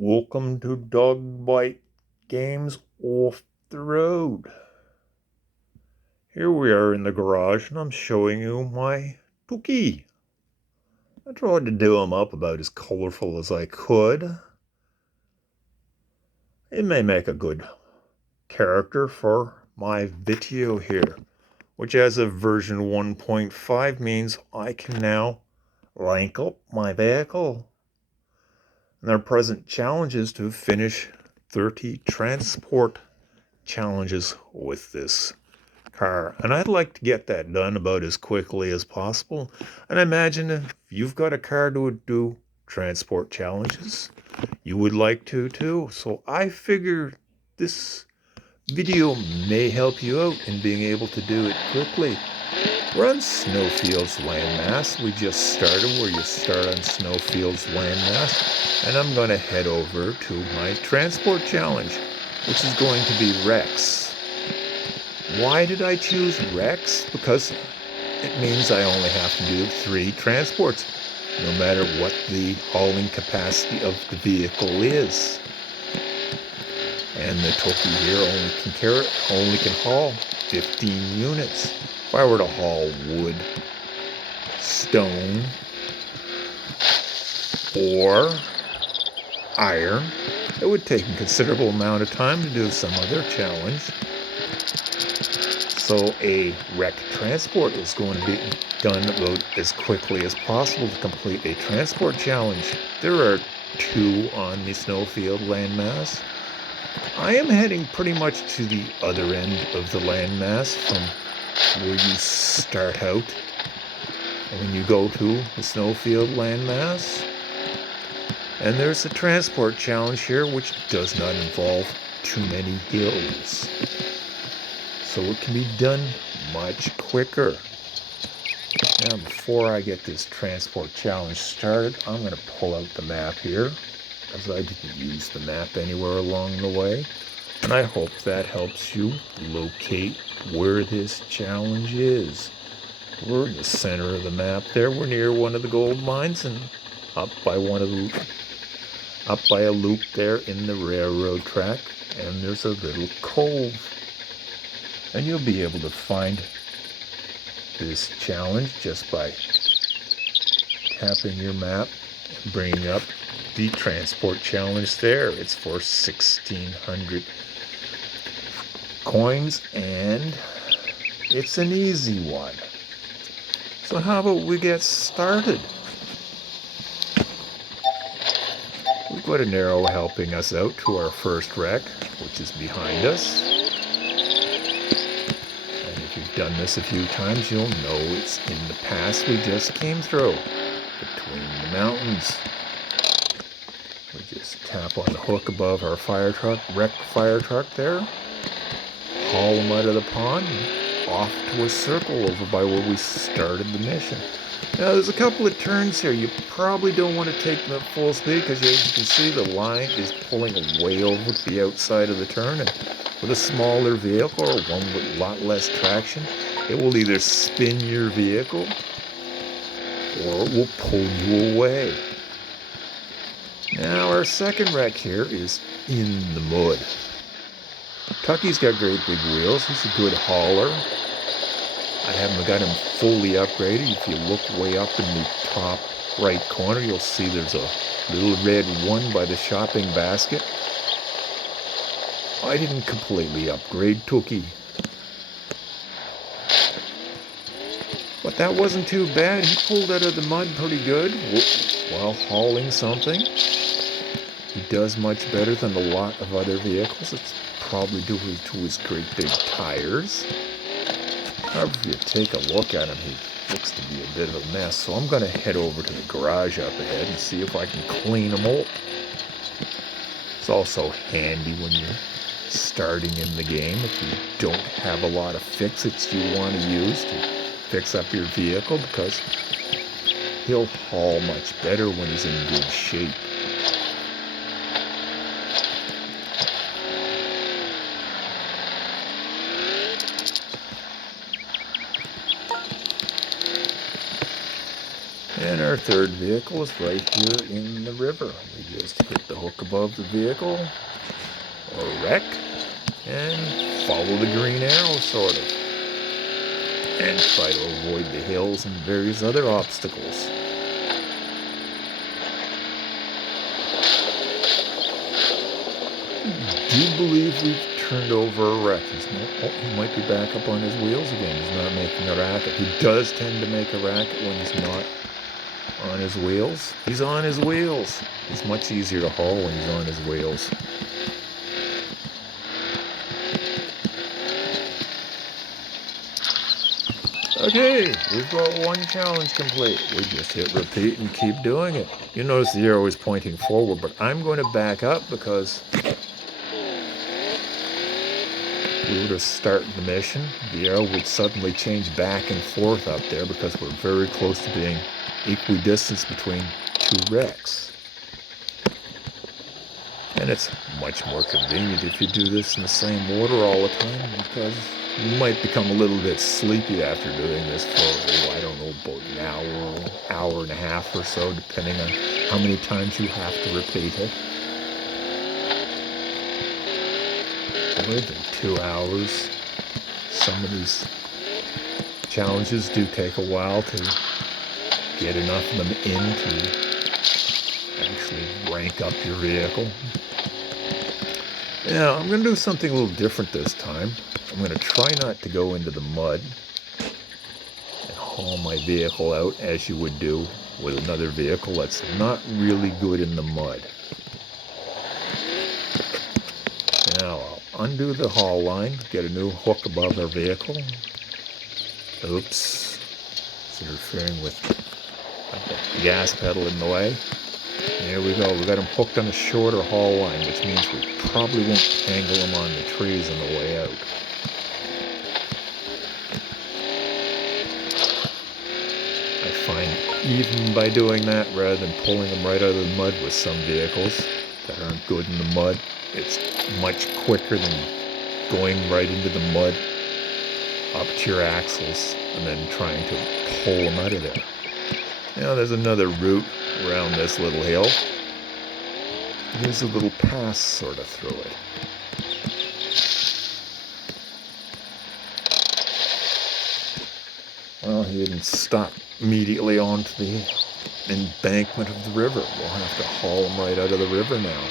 Welcome to Dogbyte Games off the road. Here we are in the garage and I'm showing you my Tuky. I tried to do him up about as colorful as I could. It may make a good character for my video here, which as of version 1.5 means I can now rank up my vehicle. And our present challenge is to finish 30 transport challenges with this car. And I'd like to get that done about as quickly as possible. And I imagine if you've got a car to do transport challenges, you would like to too. So I figure this video may help you out in being able to do it quickly. We're on Snowfield's landmass. We just started where you start on Snowfield's landmass. And I'm going to head over to my transport challenge, which is going to be Wrech's. Why did I choose Wrech's? Because it means I only have to do 3 transports, no matter what the hauling capacity of the vehicle is. And the Tuky here only can haul 15 units. If I were to haul wood, stone, or iron, it would take a considerable amount of time to do some other challenge. So a Wrech Transport is going to be done about as quickly as possible to complete a transport challenge. There are 2 on the Snowfield landmass. I am heading pretty much to the other end of the landmass from where you start out when you go to the Snowfield landmass. And there's a transport challenge here which does not involve too many hills, so it can be done much quicker. Now before I get this transport challenge started, I'm going to pull out the map here, as I didn't use the map anywhere along the way. And I hope that helps you locate where this challenge is. We're in the center of the map there. We're near one of the gold mines and up by a loop there in the railroad track. And there's a little cove. And you'll be able to find this challenge just by tapping your map and bringing up the transport challenge there. It's for 1,600 coins and it's an easy one. So how about we get started? We've got an arrow helping us out to our first wreck, which is behind us. And if you've done this a few times, you'll know it's in the pass we just came through, between the mountains. We just tap on the hook above our Wrech fire truck there, haul them out of the pond, and off to a circle over by where we started the mission. Now there's a couple of turns here. You probably don't want to take them at full speed because as you can see the line is pulling way over to the outside of the turn, and with a smaller vehicle or one with a lot less traction, it will either spin your vehicle or it will pull you away. Now our second wreck here is in the mud. Tucky's got great big wheels. He's a good hauler. I haven't got him fully upgraded. If you look way up in the top right corner, you'll see there's a little red 1 by the shopping basket. I didn't completely upgrade Tuky, but that wasn't too bad. He pulled out of the mud pretty good while hauling something. He does much better than a lot of other vehicles. It's probably due to his great big tires. However, if you take a look at him, he looks to be a bit of a mess. So I'm going to head over to the garage up ahead and see if I can clean him up. It's also handy when you're starting in the game if you don't have a lot of fix-its you want to use to fix up your vehicle, because he'll haul much better when he's in good shape. And our our third vehicle is right here in the river. We just hit the hook above the vehicle, or wreck, and follow the green arrow, sort of, and try to avoid the hills and various other obstacles. Do you believe we've turned over a wreck? He might be back up on his wheels again. He's not making a racket. He does tend to make a racket when he's not on his wheels. He's on his wheels. He's much easier to haul when he's on his wheels. Okay, we've got one challenge complete. We just hit repeat and keep doing it. You notice the arrow is pointing forward, but I'm going to back up because we were to start the mission. The arrow would suddenly change back and forth up there because we're very close to being equidistant between two wrecks. And it's much more convenient if you do this in the same order all the time, because you might become a little bit sleepy after doing this for, I don't know, about an hour and a half or so, depending on how many times you have to repeat it. Or even 2 hours. Some of these challenges do take a while to get enough of them in to actually rank up your vehicle. Now, I'm going to do something a little different this time. I'm going to try not to go into the mud and haul my vehicle out as you would do with another vehicle that's not really good in the mud. Now, I'll undo the haul line, get a new hook above our vehicle. Oops, it's interfering with the gas pedal in the way. There we go, we got him hooked on a shorter haul line, which means we probably won't tangle him on the trees on the way out. I find even by doing that, rather than pulling them right out of the mud with some vehicles that aren't good in the mud, it's much quicker than going right into the mud up to your axles and then trying to pull them out of there. Now there's another route around this little hill. There's a little pass sort of through it. Well, he didn't stop immediately onto the embankment of the river. We'll have to haul him right out of the river now.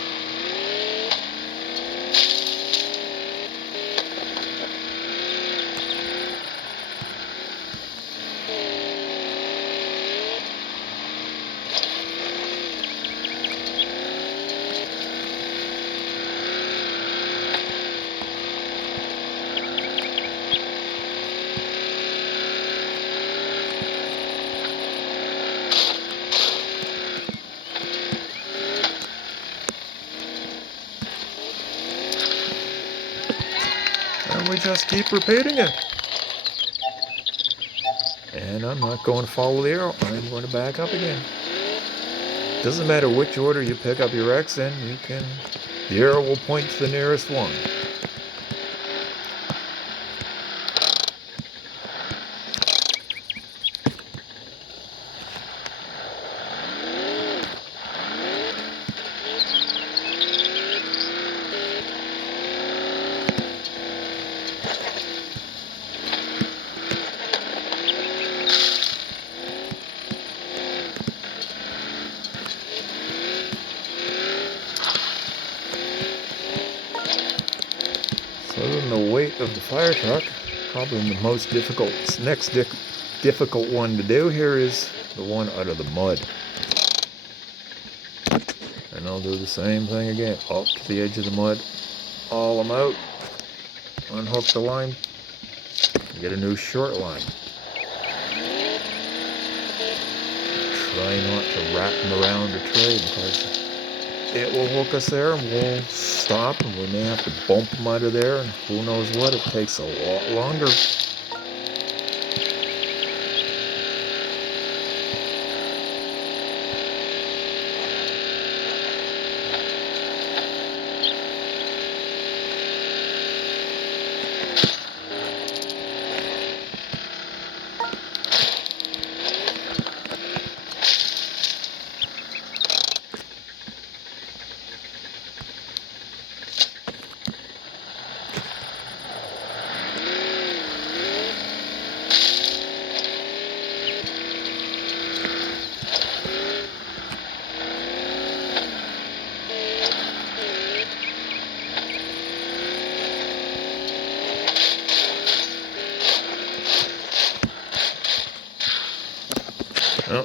And we just keep repeating it. And I'm not going to follow the arrow. I'm going to back up again. Doesn't matter which order you pick up your X in, the arrow will point to the nearest one. Other than the weight of the fire truck, probably the most next difficult one to do here is the one out of the mud. And I'll do the same thing again, up to the edge of the mud, haul them out, unhook the line, get a new short line. Try not to wrap them around a tree because it will hook us there and we'll stop and we may have to bump them out of there and who knows what, it takes a lot longer.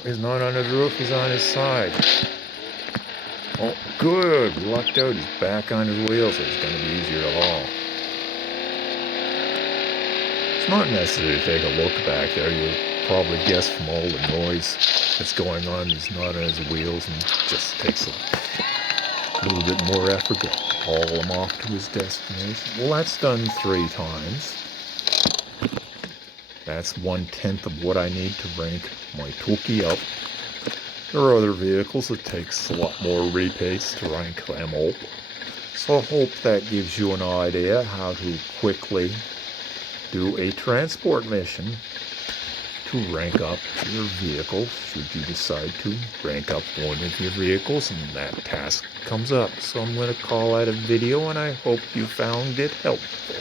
he's not on his roof, he's on his side. Oh, good, we lucked out, he's back on his wheels, so it's going to be easier to haul. It's not necessary to take a look back there. You'll probably guess from all the noise that's going on, he's not on his wheels, and it just takes a little bit more effort to haul him off to his destination. Well, that's done 3 times. That's 1/10 of what I need to rank my Tuky up. There are other vehicles that takes a lot more repace to rank them up. So I hope that gives you an idea how to quickly do a transport mission to rank up your vehicle should you decide to rank up one of your vehicles and that task comes up. So I'm going to call that a video, and I hope you found it helpful.